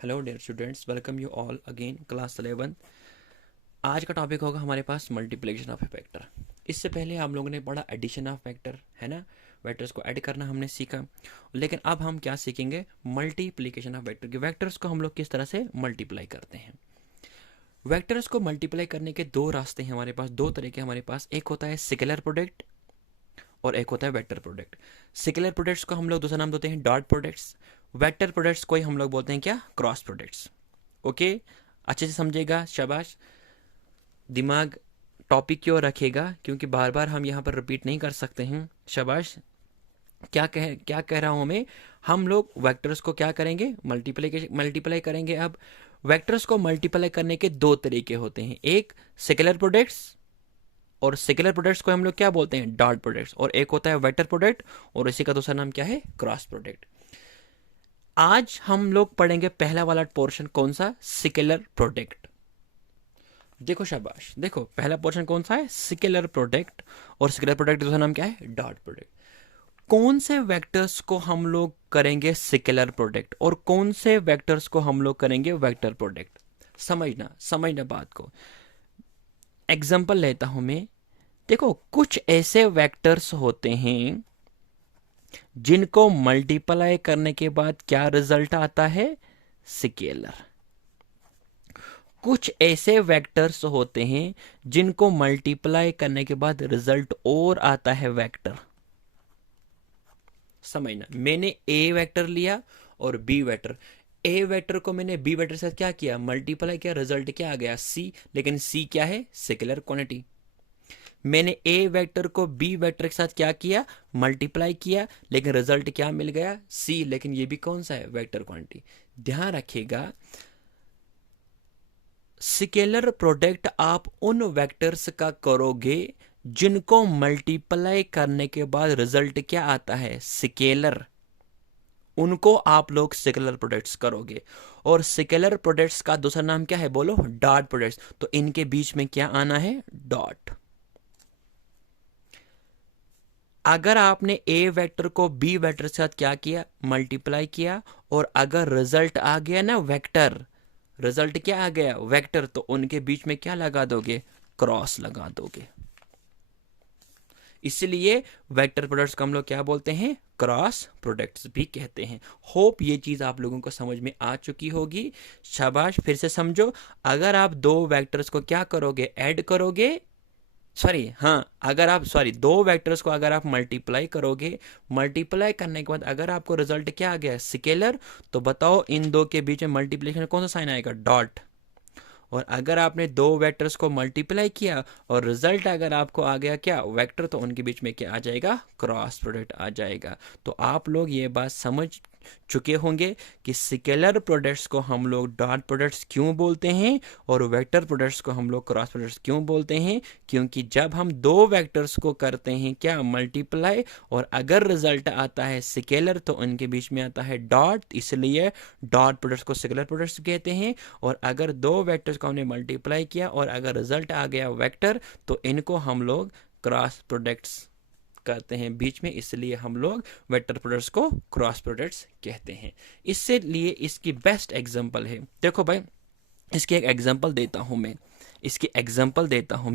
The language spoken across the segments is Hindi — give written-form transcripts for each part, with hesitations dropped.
Hello dear students, welcome you all again class 11। आज का टॉपिक होगा हमारे पास मल्टीप्लिकेशन ऑफ ए वेक्टर। इससे पहले आप लोगों ने पढ़ा एडिशन ऑफ वेक्टर, है ना। वेक्टर्स को ऐड करना हमने सीखा, लेकिन अब हम क्या सीखेंगे? मल्टीप्लिकेशन ऑफ वेक्टर की। वेक्टर्स को हम लोग किस तरह से मल्टीप्लाई करते हैं। वेक्टर्स को मल्टीप्लाई करने के दो रास्ते हैं हमारे पास, दो तरीके हमारे पास। एक होता है स्केलर प्रोडक्ट और एक होता है वेक्टर प्रोडक्ट। स्केलर प्रोडक्ट्स को हम लोग दूसरा नाम देते हैं डॉट प्रोडक्ट्स। वेक्टर प्रोडक्ट्स को ही हम लोग बोलते हैं क्या? Cross products. ओके, अच्छे से समझेगा, शाबाश। दिमाग टॉपिक की ओर रखेगा, क्योंकि बार बार हम यहाँ पर रिपीट नहीं कर सकते हैं। शाबाश। क्या कह रहा हूँ मैं? हम लोग वेक्टर्स को क्या करेंगे? मल्टीप्लाई करेंगे। अब वेक्टर्स को मल्टीप्लाई करने के दो तरीके होते हैं, एक स्केलर प्रोडक्ट्स, और स्केलर प्रोडक्ट्स को हम लोग क्या बोलते हैं? Dot products. और एक होता है वेक्टर प्रोडक्ट, और इसी का दूसरा नाम क्या है? Cross product. आज हम लोग पढ़ेंगे पहला वाला पोर्शन, कौन सा? Scalar product. देखो शाबाश, देखो पहला पोर्शन कौन सा है? Scalar product. और स्केलर प्रोडक्ट दूसरा नाम क्या है? Dot product. कौन से वेक्टर्स को हम लोग करेंगे स्केलर प्रोडक्ट, और कौन से वेक्टर्स को हम लोग करेंगे वेक्टर प्रोडक्ट? समझना समझना बात को। एग्जांपल लेता हूं मैं। देखो, कुछ ऐसे वेक्टर्स होते हैं जिनको मल्टीप्लाई करने के बाद क्या रिजल्ट आता है? स्केलर। कुछ ऐसे वेक्टर्स होते हैं जिनको मल्टीप्लाई करने के बाद रिजल्ट और आता है वेक्टर। समझना, मैंने ए वेक्टर लिया और बी वेक्टर। ए वेक्टर को मैंने बी वेक्टर से क्या किया? मल्टीप्लाई किया, रिजल्ट क्या आ गया? सी। लेकिन सी क्या है? Scalar quantity. मैंने ए वेक्टर को बी वेक्टर के साथ क्या किया? मल्टीप्लाई किया, लेकिन रिजल्ट क्या मिल गया? सी। लेकिन ये भी कौन सा है? Vector quantity. ध्यान रखिएगा, स्केलर प्रोडक्ट आप उन वेक्टर्स का करोगे जिनको मल्टीप्लाई करने के बाद रिजल्ट क्या आता है? स्केलर। उनको आप लोग स्केलर प्रोडक्ट्स करोगे। और स्केलर प्रोडक्ट्स का दूसरा नाम क्या है? बोलो। Dot products. तो इनके बीच में क्या आना है? डॉट। अगर आपने ए वेक्टर को बी वेक्टर के साथ क्या किया? मल्टीप्लाई किया, और अगर रिजल्ट आ गया ना वेक्टर, रिजल्ट क्या आ गया? वेक्टर, तो उनके बीच में क्या लगा दोगे? क्रॉस लगा दोगे। इसलिए वेक्टर प्रोडक्ट्स को हम लोग क्या बोलते हैं? क्रॉस प्रोडक्ट्स भी कहते हैं। होप ये चीज आप लोगों को समझ में आ चुकी होगी। शाबाश, फिर से समझो। अगर आप दो वेक्टर्स को क्या करोगे? ऐड करोगे। सॉरी, हाँ, अगर आप दो वेक्टर्स को अगर आप मल्टीप्लाई करोगे, मल्टीप्लाई करने के बाद अगर आपको रिजल्ट क्या आ गया? स्केलर, तो बताओ इन दो के बीच में मल्टीप्लिकेशन कौन सा साइन आएगा? डॉट। और अगर आपने दो वेक्टर्स को मल्टीप्लाई किया और रिजल्ट अगर आपको आ गया क्या? वेक्टर, तो उनके बीच में क्या आ जाएगा? क्रॉस प्रोडक्ट आ जाएगा। तो आप लोग ये बात समझ चुके होंगे कि स्केलर प्रोडक्ट्स को हम लोग डॉट प्रोडक्ट्स क्यों बोलते हैं, और वेक्टर प्रोडक्ट्स को हम लोग क्रॉस प्रोडक्ट्स क्यों बोलते हैं। क्योंकि जब हम दो वेक्टर्स को करते हैं क्या? मल्टीप्लाई, और अगर रिजल्ट आता है स्केलर, तो उनके बीच में आता है डॉट, इसलिए डॉट प्रोडक्ट्स को स्केलर प्रोडक्ट्स कहते हैं। और अगर दो वेक्टर्स को हमने मल्टीप्लाई किया और अगर रिजल्ट आ गया वेक्टर, तो इनको हम लोग क्रॉस प्रोडक्ट्स करते हैं बीच में, इसलिए हम लोग वेक्टर प्रोडक्ट्स को क्रॉस प्रोडक्ट्स कहते हैं। इससे लिए इसकी बेस्ट एग्जांपल है, देखो भाई, इसकी एक एग्जांपल देता हूं मैं।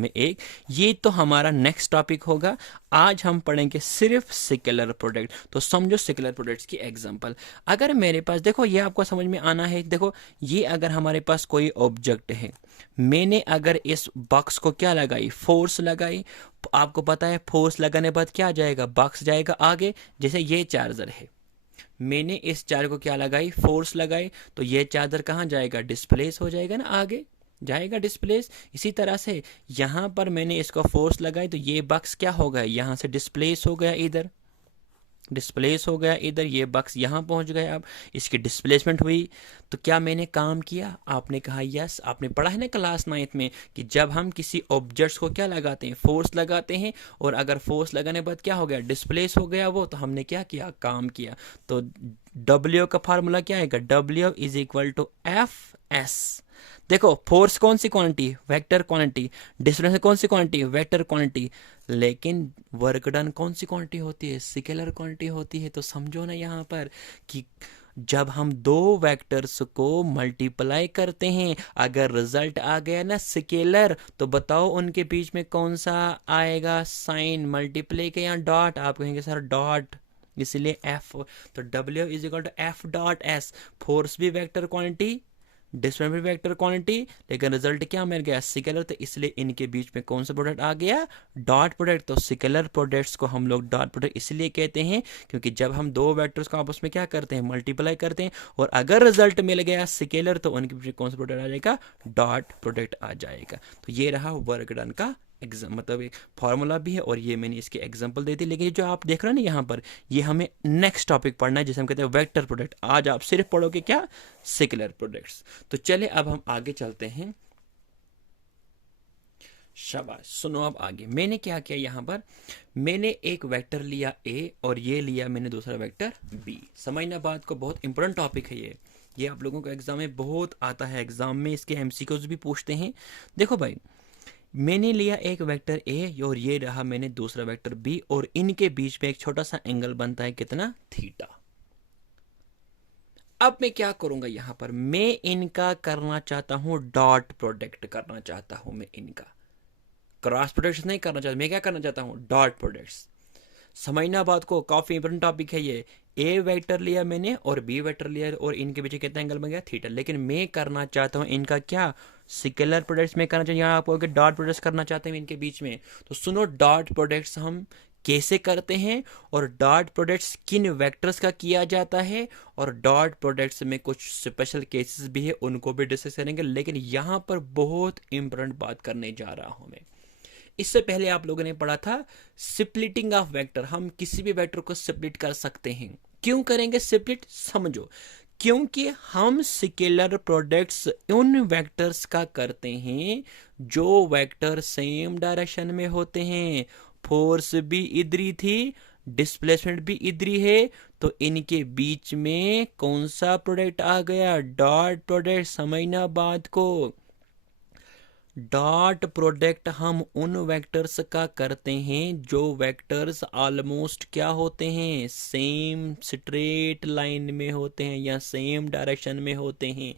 एक, ये तो हमारा नेक्स्ट टॉपिक होगा। आज हम पढ़ेंगे सिर्फ स्केलर प्रोडक्ट। तो समझो स्केलर प्रोडक्ट्स की एग्जांपल। अगर मेरे पास, देखो ये आपको समझ में आना है, देखो ये अगर हमारे पास कोई ऑब्जेक्ट है, मैंने अगर इस बॉक्स को क्या लगाई? फोर्स लगाई। आपको पता है फोर्स लगाने बाद क्या जाएगा? बॉक्स जाएगा आगे। जैसे ये चार्जर है, मैंने इस चार्ज को क्या लगाई? फोर्स लगाई, तो ये चार्जर कहाँ जाएगा? डिस्प्लेस हो जाएगा ना, आगे जाएगा डिस्प्लेस। इसी तरह से यहां पर मैंने इसको फोर्स लगाई, तो ये बक्स क्या हो गया? यहां से डिस्प्लेस हो गया इधर, ये बक्स यहां पहुंच गया। अब इसकी डिस्प्लेसमेंट हुई, तो क्या मैंने काम किया? आपने कहा यस। आपने पढ़ा है ना क्लास 9th में कि जब हम किसी ऑब्जेक्ट्स को क्या लगाते हैं? फोर्स लगाते हैं, और अगर फोर्स लगाने बाद क्या हो गया? डिस्प्लेस हो गया वो, तो हमने क्या किया? काम किया। तो डब्ल्यू का फार्मूला क्या आएगा? W is equal to F S. देखो, फोर्स कौन सी क्वांटिटी? Vector quantity. डिस्टेंस कौन सी क्वांटिटी? Vector quantity. लेकिन वर्क डन कौन सी क्वांटिटी होती है? स्केलर क्वांटिटी होती है। तो समझो ना यहाँ पर कि जब हम दो वेक्टर्स को मल्टीप्लाई करते हैं, अगर रिजल्ट आ गया ना स्केलर, तो बताओ उनके बीच में कौन सा आएगा साइन, मल्टीप्लाई के या डॉट? आप कहेंगे सर डॉट, इसलिए एफ, तो W is equal to F dot S. Force भी वेक्टर क्वांटिटी, डिस्टेंस भी वेक्टर क्वांटिटी, लेकिन रिजल्ट क्या मिल गया स्केलर, तो इसलिए इनके बीच में कौन सा प्रोडक्ट आ गया डॉट प्रोडक्ट। तो स्केलर प्रोडक्ट्स को हम लोग डॉट प्रोडक्ट इसलिए कहते हैं क्योंकि जब हम दो वेक्टर्स को आपस में क्या करते हैं मल्टीप्लाई करते हैं, और अगर रिजल्ट मिल गया स्केलर तो उनके बीच में कौन सा प्रोडक्ट आ जाएगा डॉट प्रोडक्ट आ जाएगा। तो ये रहा वर्क डन का मतलब एक फॉर्मूला भी है, और ये मैंने इसके एग्जांपल दे दी। लेकिन जो आप देख रहे हैं ना यहाँ पर, ये हमें नेक्स्ट टॉपिक पढ़ना है जिसे हम कहते हैं वेक्टर प्रोडक्ट। आज आप सिर्फ पढ़ोगे क्या स्केलर प्रोडक्ट्स। तो चलिए अब हम आगे चलते हैं। शाबाश, सुनो अब आगे मैंने क्या किया। यहाँ पर मैंने एक वेक्टर लिया ए और ये लिया मैंने दूसरा वेक्टर बी। समझना बात को, बहुत इंपॉर्टेंट टॉपिक है ये आप लोगों को एग्जाम में बहुत आता है, एग्जाम में इसके एमसीक्यूज भी पूछते हैं। देखो भाई, मैंने लिया एक वेक्टर ए और ये रहा मैंने दूसरा वेक्टर बी, और इनके बीच में एक छोटा सा एंगल बनता है कितना, थीटा। अब मैं क्या करूंगा, यहां पर मैं इनका करना चाहता हूं डॉट प्रोडक्ट करना चाहता हूं, मैं इनका क्रॉस प्रोडक्ट नहीं करना चाहता, मैं क्या करना चाहता हूं डॉट प्रोडक्ट्स। समझना बात को, काफी इंपॉर्टेंट टॉपिक है ये। ए वेक्टर लिया मैंने और बी वेक्टर लिया और इनके बीच कितना एंगल बन गया थीटा, लेकिन मैं करना चाहता हूं इनका क्या स्केलर प्रोडक्ट्स में करना चाहिए। यहाँ आप डॉट प्रोडक्ट्स करना चाहते हैं इनके बीच में, तो सुनो डॉट प्रोडक्ट्स हम कैसे करते हैं और डॉट प्रोडक्ट्स किन वेक्टर्स का किया जाता है, और डॉट प्रोडक्ट्स में कुछ स्पेशल केसेस भी है उनको भी डिस्कस करेंगे। लेकिन यहाँ पर बहुत इंपॉर्टेंट बात करने जा रहा हूं मैं। इससे पहले आप लोगों ने पढ़ा था स्प्लिटिंग ऑफ वेक्टर, हम किसी भी वेक्टर को स्प्लिट कर सकते हैं। क्यों करेंगे स्प्लिट, समझो। क्योंकि हम स्केलर प्रोडक्ट्स उन वेक्टर्स का करते हैं जो वेक्टर सेम डायरेक्शन में होते हैं। फोर्स भी इधरी थी, डिस्प्लेसमेंट भी इधरी है, तो इनके बीच में कौन सा प्रोडक्ट आ गया डॉट प्रोडक्ट। समझना बात को, डॉट प्रोडक्ट हम उन वेक्टर्स का करते हैं जो वेक्टर्स ऑलमोस्ट क्या होते हैं सेम स्ट्रेट लाइन में होते हैं या सेम डायरेक्शन में होते हैं।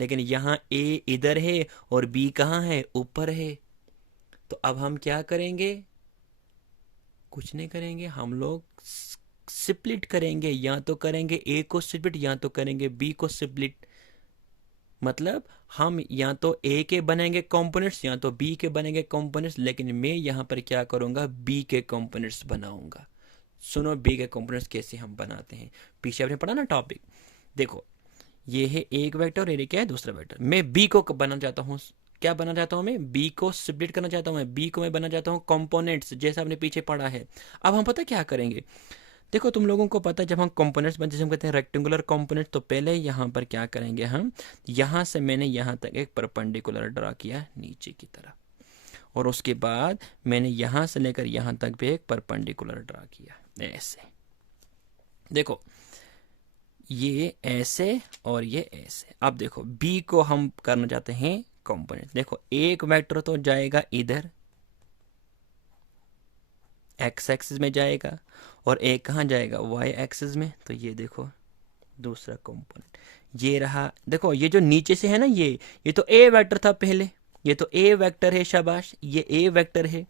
लेकिन यहाँ ए इधर है और बी कहाँ है, ऊपर है। तो अब हम क्या करेंगे, कुछ नहीं करेंगे, हम लोग स्प्लिट करेंगे। या तो करेंगे ए को स्प्लिट या तो करेंगे बी को स्प्लिट। मतलब हम या तो ए के बनेंगे कंपोनेंट्स या तो बी के बनेंगे कंपोनेंट्स, लेकिन मैं यहां पर क्या करूंगा बी के कंपोनेंट्स बनाऊंगा। सुनो बी के कंपोनेंट्स कैसे हम बनाते हैं, पीछे आपने पढ़ा ना टॉपिक। देखो ये है एक वेक्टर और ये क्या है दूसरा वेक्टर। मैं बी को बनाना चाहता हूँ, क्या बनाना चाहता हूँ मैं बी को स्प्लिट करना चाहता हूँ, बी को मैं बनाना चाहता हूँ कंपोनेंट्स, जैसा आपने पीछे पढ़ा है। अब हम पता क्या करेंगे, देखो तुम लोगों को पता है जब हम कंपोनेंट्स बन जैसे हम कहते हैं रेक्टेंगुलर कंपोनेंट, तो पहले यहाँ पर क्या करेंगे हम, यहाँ से मैंने यहाँ तक एक परपेंडिकुलर ड्रा किया नीचे की तरफ, और उसके बाद मैंने यहाँ से लेकर यहाँ तक भी एक परपेंडिकुलर ड्रा किया ऐसे। देखो ये ऐसे और ये ऐसे। अब देखो बी को हम करना चाहते हैं कंपोनेंट। देखो एक वेक्टर तो जाएगा इधर एक्स एक्सिस में जाएगा और एक कहाँ जाएगा वाई एक्सिस में। तो ये देखो दूसरा कंपोनेंट ये रहा। देखो ये जो नीचे से है ना ये तो ए वेक्टर था पहले, ये तो ए वेक्टर है, शाबाश ये ए वेक्टर है।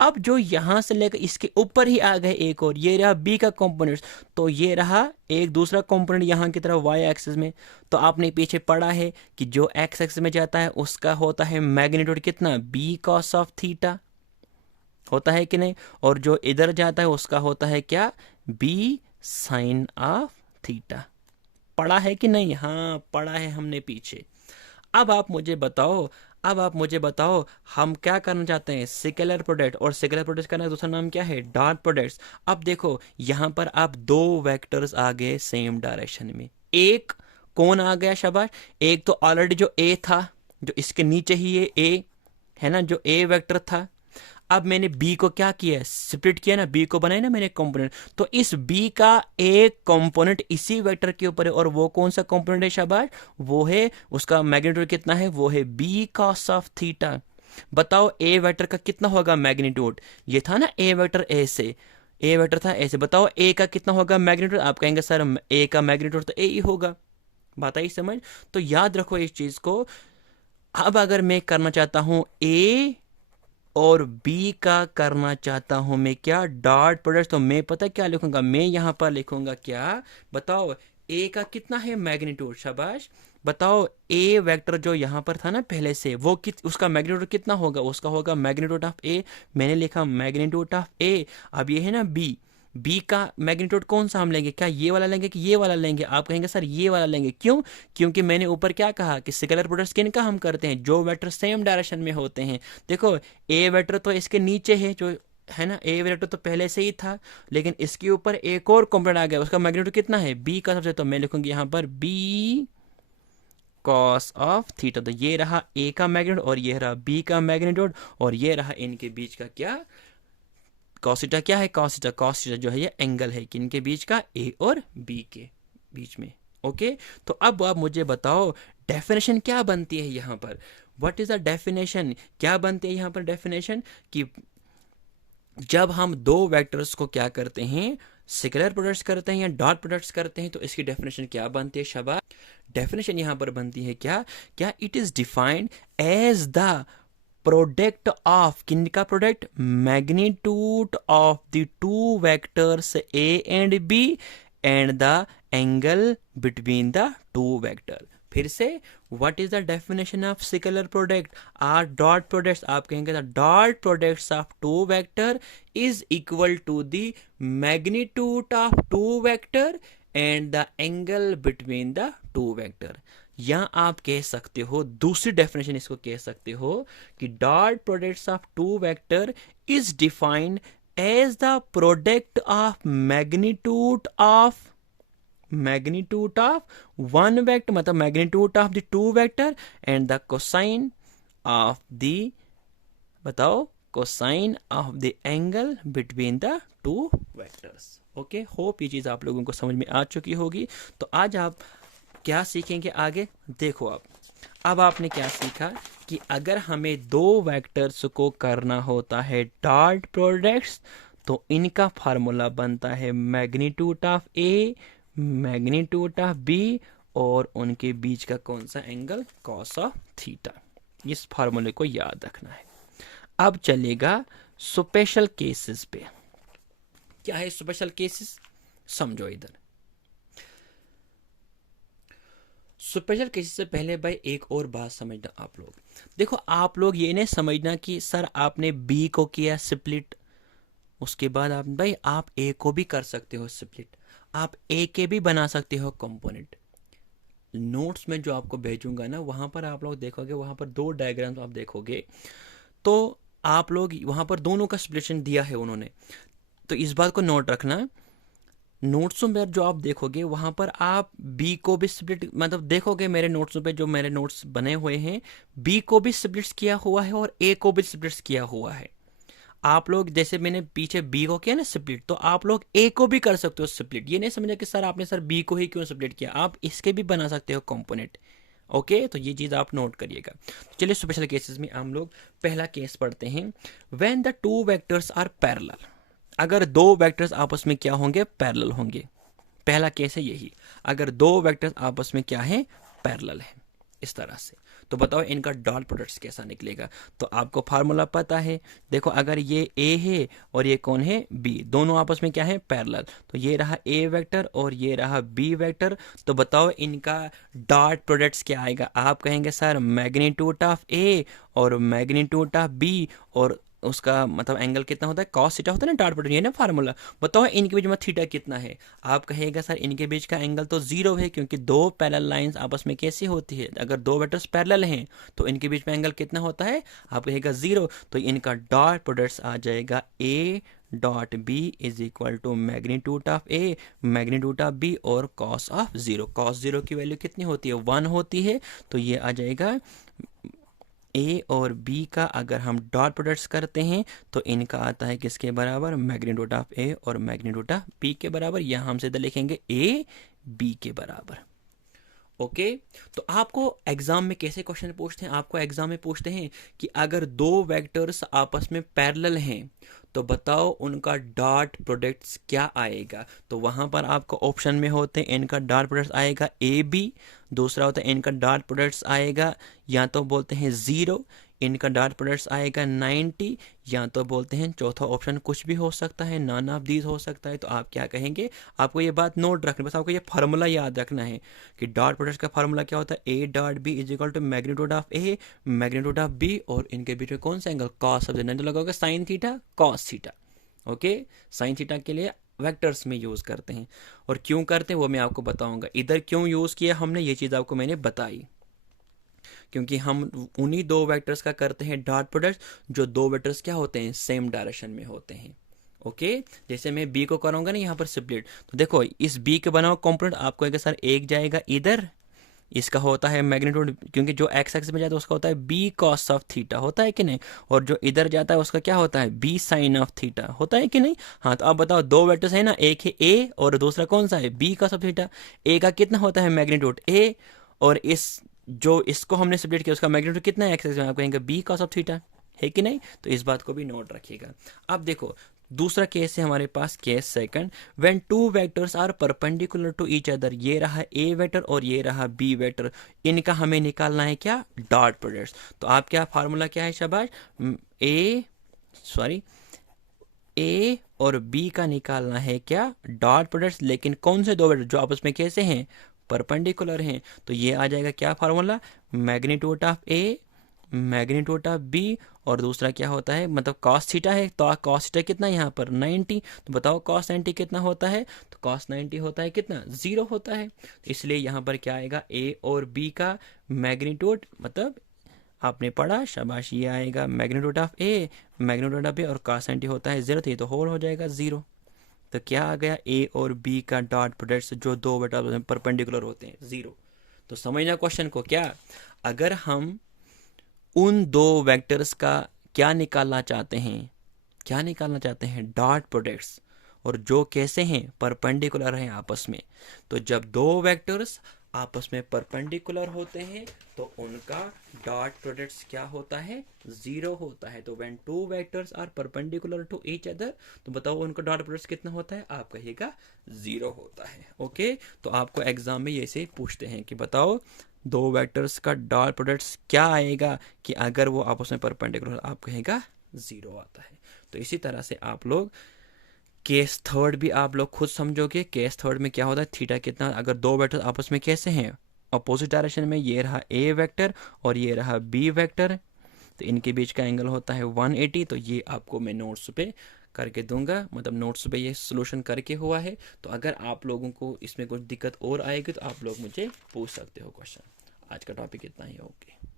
अब जो यहां से लेकर इसके ऊपर ही आ गए एक और, ये रहा बी का कंपोनेंट। तो ये रहा एक दूसरा कंपोनेंट यहाँ की तरफ वाई एक्सिस में। तो आपने पीछे पढ़ा है कि जो एक्स एक्सिस में जाता है उसका होता है मैग्नीट्यूड कितना बी कॉस ऑफ थीटा, होता है कि नहीं, और जो इधर जाता है उसका होता है क्या बी साइन ऑफ थीटा। पढ़ा है कि नहीं, हाँ पढ़ा है हमने पीछे। अब आप मुझे बताओ हम क्या करना चाहते हैं स्केलर प्रोडक्ट, और स्केलर प्रोडक्ट का दूसरा नाम क्या है डॉट प्रोडक्ट्स। अब देखो यहां पर आप दो वेक्टर्स आ गए सेम डायरेक्शन में। एक कौन आ गया शाबाश, एक तो ऑलरेडी जो ए था, जो इसके नीचे ही ये ए है ना, जो ए वेक्टर था। अब मैंने बी को क्या किया स्प्लिट किया ना, बी को बनाया ना मैंने कंपोनेंट। तो इस बी का एक कंपोनेंट इसी वेक्टर के ऊपर है, और वो कौन सा कंपोनेंट है शाबाश, वो है उसका मैग्नीट्यूड कितना है, वो है बी कॉस ऑफ थीटा। बताओ ए वेक्टर का कितना होगा मैग्नीट्यूड, ये था ना ए वेक्टर ए से, ए वेक्टर था ऐसे, बताओ ए का कितना होगा मैग्नीट्यूड, आप कहेंगे सर ए का मैग्नीट्यूड तो ए ही होगा, बात आई समझ। तो याद रखो इस चीज को। अब अगर मैं करना चाहता हूं ए और बी का करना चाहता हूं मैं क्या, डॉट प्रोडक्ट, तो मैं पता क्या लिखूंगा, मैं यहां पर लिखूंगा क्या, बताओ ए का कितना है मैग्नीट्यूड, शाबाश। बताओ ए वेक्टर जो यहां पर था ना पहले से, वो उसका मैग्नीट्यूड कितना होगा, उसका होगा मैग्नीट्यूड ऑफ ए, मैंने लिखा मैग्नीट्यूड ऑफ ए। अब ये है ना बी, बी का मैग्नीट्यूड कौन सा हम लेंगे, क्या ये वाला लेंगे कि ये वाला लेंगे, आप कहेंगे सर ये वाला लेंगे, क्यों, क्योंकि मैंने ऊपर क्या कहा कि स्केलर प्रोडक्ट्स किन का हम करते हैं, जो वेक्टर सेम डायरेक्शन में होते हैं। देखो ए वेक्टर तो इसके नीचे है, जो है ना, ए वेक्टर तो पहले से ही था, लेकिन इसके ऊपर एक और कंपोनेंट आ गया, उसका मैग्नीट्यूड कितना है बी का सबसे, तो मैं लिखूंगी यहाँ पर बी कॉस ऑफ थीटा। तो ये रहा ए का मैग्नीट्यूड और ये रहा बी का मैग्नीट्यूड, और ये रहा इनके बीच का क्या, कॉसिटा क्या है, कॉसिटा, कॉसिटा जो है ये एंगल है किनके बीच का, ए और बी के बीच में। ओके, तो अब आप मुझे बताओ डेफिनेशन क्या बनती है यहाँ पर, व्हाट इज द डेफिनेशन, क्या बनती है यहाँ पर डेफिनेशन, कि जब हम दो वेक्टर्स को क्या करते हैं, स्केलर प्रोडक्ट्स करते हैं या डॉट प्रोडक्ट्स करते हैं, तो इसकी डेफिनेशन क्या बनती है, शाबाश। डेफिनेशन यहां पर बनती है क्या, क्या it is defined as the product of, किनका product, magnitude of the two vectors A and B and the angle between the two vector. फिर से, what is the definition of scalar product, or dot products, आप कहेंगे the dot products of two vector is equal to the magnitude of two vector and the angle between the two vector. या आप कह सकते हो, दूसरी डेफिनेशन इसको कह सकते हो कि dot products of two vector is defined as the product of magnitude of one vector, मतलब magnitude of the two vector and the cosine of the, बताओ, cosine of the angle between the two vectors. Okay, hope ये चीज आप लोगों को समझ में आ चुकी होगी। तो आज आप क्या सीखेंगे आगे, देखो अब आपने क्या सीखा कि अगर हमें दो वेक्टर्स को करना होता है डॉट प्रोडक्ट्स, तो इनका फार्मूला बनता है magnitude of a, magnitude of b, और उनके बीच का कौन सा एंगल, कॉस ऑफ थीटा। इस फार्मूले को याद रखना है। अब चलेगा स्पेशल केसेस पे। क्या है स्पेशल केसेस, समझो इधर। स्पेशल केसेस से पहले भाई एक और बात समझना आप लोग, देखो आप लोग ये नहीं समझना कि सर आपने बी को किया स्प्लिट, उसके बाद आप भाई आप ए को भी कर सकते हो स्प्लिट, आप ए के भी बना सकते हो कंपोनेंट। नोट्स में जो आपको भेजूंगा ना, वहां पर आप लोग देखोगे, वहां पर दो डायग्राम्स आप देखोगे, तो आप लोग वहां पर दोनों का स्प्लिशन दिया है उन्होंने, तो इस बात को नोट रखना। नोट्सों में जो आप देखोगे वहां पर आप बी को भी स्प्लिट, मतलब देखोगे मेरे नोट्सों पे जो मेरे नोट्स बने हुए हैं, बी को भी स्प्लिट्स किया हुआ है और ए को भी स्प्लिट्स किया हुआ है। आप लोग जैसे मैंने पीछे बी को किया ना स्प्लिट, तो आप लोग ए को भी कर सकते हो स्प्लिट। ये नहीं समझा कि सर आपने सर बी को ही क्यों स्प्लिट किया, आप इसके भी बना सकते हो कंपोनेंट। ओके, तो ये चीज आप नोट करिएगा। तो चलिए स्पेशल केसेस में हम लोग पहला केस पढ़ते हैं। When the two vectors are parallel, अगर दो वेक्टर्स आपस में क्या होंगे, पैरेलल होंगे। पहला केस है यही, अगर दो वेक्टर्स आपस में क्या है, पैरेलल है, इस तरह से। तो बताओ इनका डॉट प्रोडक्ट कैसा निकलेगा, तो आपको फार्मूला पता है। देखो अगर ये ए है और ये कौन है, बी, दोनों आपस में क्या है, पैरेलल, तो ये रहा ए वेक्टर और ये रहा बी वेक्टर। तो बताओ इनका डॉट प्रोडक्ट्स क्या आएगा, आप कहेंगे सर मैग्नीट्यूड ऑफ ए और मैग्नीट्यूड ऑफ बी, और उसका मतलब एंगल कितना होता है, कॉस थीटा होता है ना डॉट प्रोडक्ट, ये ना फार्मूला। बताओ इनके बीच में थीटा कितना है, आप कहेगा सर इनके बीच का एंगल तो 0 है, क्योंकि दो पैरेलल लाइंस आपस में कैसी होती है, अगर दो वेक्टर्स पैरेलल हैं तो इनके बीच में एंगल कितना होता है, आप कहेगा 0। तो इनका डॉट प्रोडक्ट्स आ जाएगा a dot b is equal to magnitude of a, magnitude of b और कॉस ऑफ 0। कॉस 0 की वैल्यू कितनी होती है, 1 होती है। तो ये आ जाएगा ए और बी का अगर हम डॉट प्रोडक्ट्स करते हैं तो इनका आता है किसके बराबर, मैग्नीट्यूड ऑफ ए और मैग्नीट्यूड ऑफ बी के बराबर। यहां हम सीधा लिखेंगे ए बी के बराबर। ओके, तो आपको एग्जाम में कैसे क्वेश्चन पूछते हैं, आपको एग्जाम में पूछते हैं कि अगर दो वेक्टर्स आपस में पैरेलल हैं तो बताओ उनका डॉट प्रोडक्ट्स क्या आएगा। तो वहाँ पर आपको ऑप्शन में होते हैं इनका डॉट प्रोडक्ट्स आएगा ए बी, दूसरा होता है इनका डॉट प्रोडक्ट्स आएगा या तो बोलते हैं 0, इनका डॉट प्रोडक्ट्स आएगा 90, या तो बोलते हैं चौथा ऑप्शन कुछ भी हो सकता है, नॉन ऑफ दीज हो सकता है। तो आप क्या कहेंगे, आपको ये बात नोट रखनी, बस आपको ये फार्मूला याद रखना है कि डॉट प्रोडक्ट्स का फार्मूला क्या होता है, a dot b is equal to magnitude of a magnitude of b, और इनके बीच में कौन सा एंगल, कॉस ऑफ जो लगाओगे sine theta cos theta. Okay, sine theta के लिए वेक्टर्स में यूज़ करते हैं, और क्यों करते हैं वो मैं आपको बताऊंगा। इधर क्यों यूज़ किया हमने, ये चीज़ आपको मैंने बताई, क्योंकि हम उन्हीं दो वेक्टर्स का करते हैं डॉट प्रोडक्ट जो दो वेक्टर्स क्या होते हैं, सेम डायरेक्शन में होते हैं। ओके, जैसे मैं बी को करूँगा ना यहाँ पर स्प्लिट, तो देखो इस बी के बनाओ कॉम्पोनेंट आपको एक सर एक जाएगा इधर, इसका होता है मैग्नीट्यूड, क्योंकि जो एक्स एक्स में जाता है उसका होता है बी कॉस ऑफ थीटा, होता है कि नहीं, और जो इधर जाता है उसका क्या होता है, बी साइन ऑफ थीटा, होता है कि नहीं। हाँ, तो आप बताओ दो वेक्टर्स है ना, एक है ए और दूसरा कौन सा है, बी कॉस ऑफ थीटा। ए का कितना होता है मैग्नीट्यूड ए, और इस जो इसको हमने स्प्लिट किया उसका मैग्नीट्यूड कितना है एक्स एक्स में, आप कहेंगे बी कॉस ऑफ थीटा, है कि नहीं। तो इस बात को भी नोट रखिएगा। अब देखो दूसरा केस है हमारे पास, case second, when two vectors are perpendicular to each other, ये रहा ए वेक्टर और ये रहा बी वेक्टर, इनका हमें निकालना है क्या, डॉट प्रोडक्ट्स। तो आप क्या फार्मूला क्या है, शाबाश, ए और बी का निकालना है क्या, डॉट प्रोडक्ट्स, लेकिन कौन से दो वेक्टर जो आपस में कैसे हैं, परपेंडिकुलर हैं। तो ये आ जाएगा क्या formula, magnitude of a magnitude of b, और दूसरा क्या होता है, मतलब कॉस थीटा है, तो कॉस थीटा कितना है यहाँ पर 90, तो बताओ कॉस 90 कितना होता है, तो कॉस 90 होता है कितना, 0 होता है। तो इसलिए यहाँ पर क्या आएगा, ए और बी का मैग्नीट्यूड, मतलब आपने पढ़ा, शाबाश, ये आएगा magnitude of a magnitude of b, और कॉस 90 होता है 0, तो ये तो होल हो जाएगा 0। तो क्या आ गया, ए और बी का डॉट प्रोडक्ट जो दो वेक्टर परपेंडिकुलर होते हैं 0। तो समझना क्वेश्चन को, क्या अगर हम उन दो वेक्टर्स का क्या निकालना चाहते हैं, डॉट प्रोडक्ट्स, और जो कैसे हैं, परपेंडिकुलर हैं आपस में। तो जब दो वेक्टर्स आपस में परपेंडिकुलर होते हैं तो उनका डॉट प्रोडक्ट्स क्या होता है, 0 होता है। तो when two vectors are perpendicular to each other, तो बताओ उनका डॉट प्रोडक्ट्स कितना होता है, आप कहिएगा 0 होता है। ओके, तो आपको एग्जाम में ये से पूछते हैं कि बताओ दो वेक्टर्स का डॉट प्रोडक्ट्स क्या आएगा, कि अगर वो आपस में परपेंडिकुलर, आप कहेगा 0 आता है। तो इसी तरह से आप लोग केस थर्ड भी आप लोग खुद समझोगे। केस थर्ड में क्या होता है, थीटा कितना, अगर दो वेक्टर आपस में कैसे हैं, अपोजिट डायरेक्शन में, ये रहा ए वेक्टर और ये रहा बी वेक्टर, तो इनके बीच का एंगल होता है 180। तो ये आपको मैं नोट्स पे करके दूंगा, मतलब नोट्स पे ये सोल्यूशन करके हुआ है। तो अगर आप लोगों को इसमें कुछ दिक्कत और आएगी तो आप लोग मुझे पूछ सकते हो क्वेश्चन। आज का टॉपिक इतना ही, ओके।